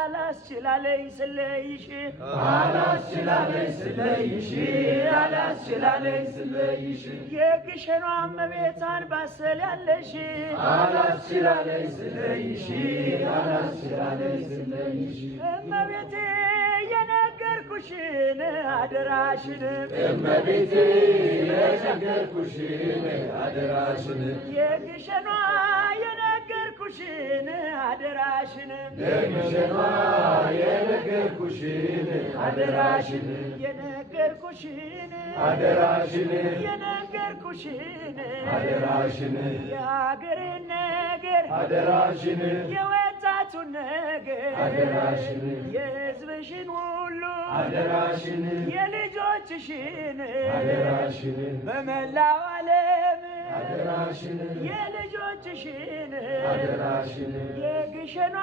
አላስ ችላለይ ስለይሽ የግሸኗ እመቤታን ባሰል ያለሽ እመቤቴ የነገርኩሽን አደራሽን የግሸኗ የነገርኩሽን አደራሽን የነገርኩሽን የሀገሬን ነገር የወጣቱን ነገር የሕዝብሽን ሁሉ የልጆችሽን በመላው ዓለም የልጆችሽን የግሸኗ